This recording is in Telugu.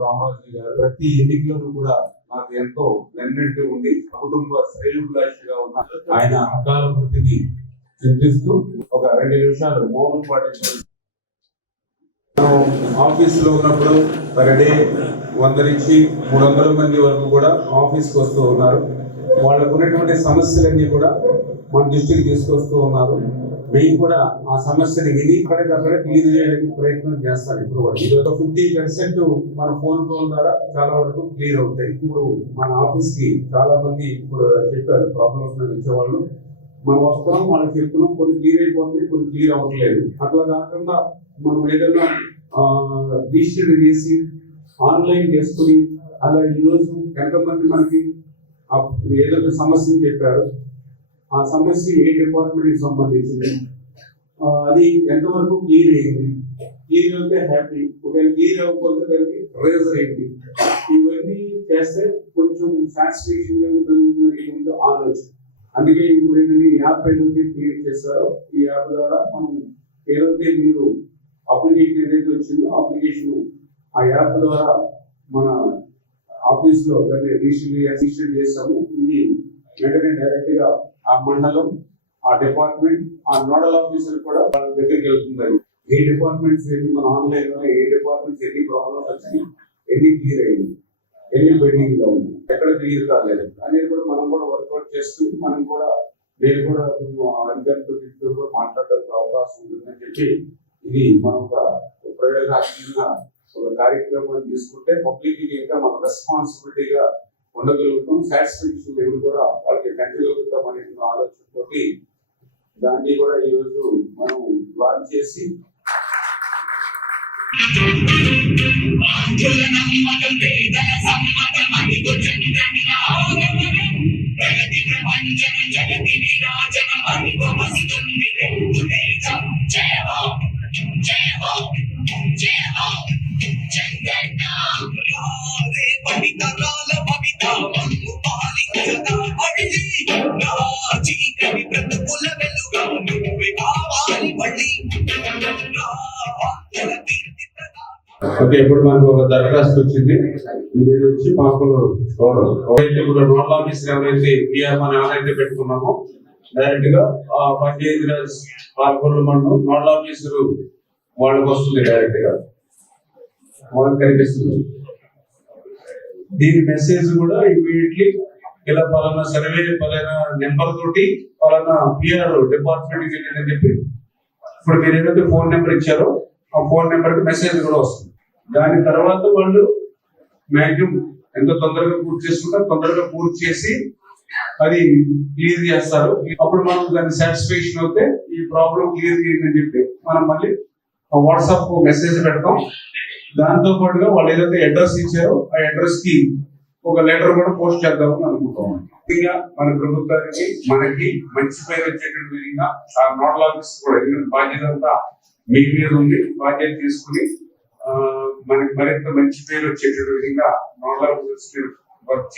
రామరాజు గారు ప్రతి ఎన్నికలను కూడా నాకు ఎంతో వెన్నట్టు ఉండి కుటుంబ శైలిగా ఉన్న ఆయన అకాల వృత్తిని చింతిస్తూ ఒక రెండు నిమిషాలు మౌనం పాటించారు ఆఫీస్లో ఉన్నప్పుడు పర్ డే వంద నుంచి మూడు వందల మంది వరకు కూడా ఆఫీస్కి వస్తూ ఉన్నారు. వాళ్ళకు ఉన్నటువంటి సమస్యలన్నీ కూడా మన దృష్టికి తీసుకొస్తూ ఉన్నారు. మేము కూడా ఆ సమస్యని విని అక్కడికక్కడ క్లీన్ చేయడానికి ప్రయత్నం చేస్తారు ఇప్పుడు కూడా. ఒక ఫిఫ్టీ పర్సెంట్ మన ఫోన్ కాల్ ద్వారా చాలా వరకు క్లియర్ అవుతాయి. ఇప్పుడు మన ఆఫీస్కి చాలా మంది ఇప్పుడు చెప్పారు ప్రాబ్లమ్స్ వచ్చేవాళ్ళు. మనం వస్తున్నాం వాళ్ళకి చెప్తున్నాం కొన్ని క్లియర్ అయిపోతుంది కొన్ని క్లియర్ అవ్వట్లేదు. అట్లా కాకుండా మనం ఏదైనా రిజిస్టర్ చేసి ఆన్లైన్ చేసుకుని అలా ఈరోజు ఎంతమంది మనకి ఏదైనా ఏదో సమస్యను చెప్పారు ఆ సమస్య ఏ డిపార్ట్మెంట్కి సంబంధించింది అది ఎంతవరకు క్లియర్ అయింది? క్లియర్ అయితే హ్యాపీ. ఒకవేళ క్లియర్ అవ్వకపోతే దానికి రేజర్ ఏంటి? ఇవన్నీ చేస్తే కొంచెం సాటిస్ఫాక్షన్ పెరుగుతుంది ఆలోచన. అందుకే ఇప్పుడు ఏంటంటే ఈ యాప్ ఏదైతే క్రియేట్ చేస్తారో ఈ యాప్ ద్వారా మనం ఏదైతే మీరు అప్లికేషన్ ఏదైతే వచ్చిందో అప్లికేషన్ ఆ యాప్ ద్వారా మన ఆఫీస్లో దాన్ని రిజిస్టర్ రిజిస్టర్ చేస్తాము. ఇది వెంటనే డైరెక్ట్గా ఆ మండలం ఆ డిపార్ట్మెంట్ ఆ నోడల్ ఆఫీసర్ కూడా వాళ్ళ దగ్గరికి వెళ్తున్నారు. ఏ డిపార్ట్మెంట్స్ ఎన్ని మన ఆన్లైన్లో ఏ డిపార్ట్మెంట్స్ ఎన్ని ప్రాబ్లమ్స్ వచ్చాయి ఎన్ని క్లియర్ అయింది ఎన్ని పెండింగ్లో ఉంది ఎక్కడ క్లియర్ కాలేదు? అనేది కూడా మనం కూడా వర్కౌట్ చేస్తూ మనం కూడా నేను కూడా కొంచెం కూడా మాట్లాడడానికి అవకాశం ఉంటుందని చెప్పి ఇది మనం ఒక ప్రయోగాత్మకంగా ఒక కార్యక్రమాన్ని తీసుకుంటే పబ్లిక్ ఇంకా మన రెస్పాన్సిబిలిటీగా ఉండగలుగుతాం. సాటిస్ఫాక్షన్ లెవెల్ కూడా వాళ్ళకి కట్టగలుగుతాం అనే ఆలోచనతో దాన్ని కూడా ఈరోజు మనం లాంచ్ చేసి జయ జయ జయ ఓకే ఇప్పుడు మనకు ఒక దరఖాస్తు వచ్చింది. మీరు వచ్చి మాకు ఎవరైతే రోడ్ ఆఫీసర్ ఎవరైతే పిఆర్ మనం ఎవరైతే పెట్టుకున్నామో డైరెక్ట్గా పంచాయతీ రాజ్ పాల్గొన్న మనం నోడల్ ఆఫీసర్ వాళ్ళకి వస్తుంది డైరెక్ట్గా. వాళ్ళకి కనిపిస్తుంది. దీని మెసేజ్ కూడా ఇమీడియట్లీ ఇలా పలానా సర్వే పలానా నెంబర్ తోటి పలానా పిఆర్ డిపార్ట్మెంట్ అని చెప్పి ఇప్పుడు మీరు ఏదైతే ఫోన్ నెంబర్ ఇచ్చారో ఆ ఫోన్ నెంబర్కి మెసేజ్ కూడా వస్తుంది. దాని తర్వాత వాళ్ళు మ్యాక్సిమం ఎంత తొందరగా పూర్తి చేసుకుంటారు తొందరగా పూర్తి చేసి అది క్లియర్ చేస్తారు. అప్పుడు మనం దాన్ని సాటిస్ఫాక్షన్ అవుతే ఈ ప్రాబ్లం క్లియర్ చేయండి చెప్పి మనం మళ్ళీ వాట్సాప్ మెసేజ్ పెడతాం. దాంతో పాటుగా వాళ్ళు ఏదైతే అడ్రస్ ఇచ్చారో ఆ అడ్రస్కి ఒక లెటర్ కూడా పోస్ట్ చేద్దామని అనుకుంటాం. ముఖ్యంగా మన ప్రభుత్వానికి మనకి మంచి పేరు వచ్చేటువంటి విధంగా ఆ నోడల్ ఆఫీస్ కూడా ఎందుకంటే బాధ్యత అంతా మీ మీద ఉంది. బాధ్యత తీసుకుని ఆ, మనకి మరింత మంచి పేరు వచ్చేటువంటి విధంగా నోడల్ ఆఫీసర్స్ వర్క్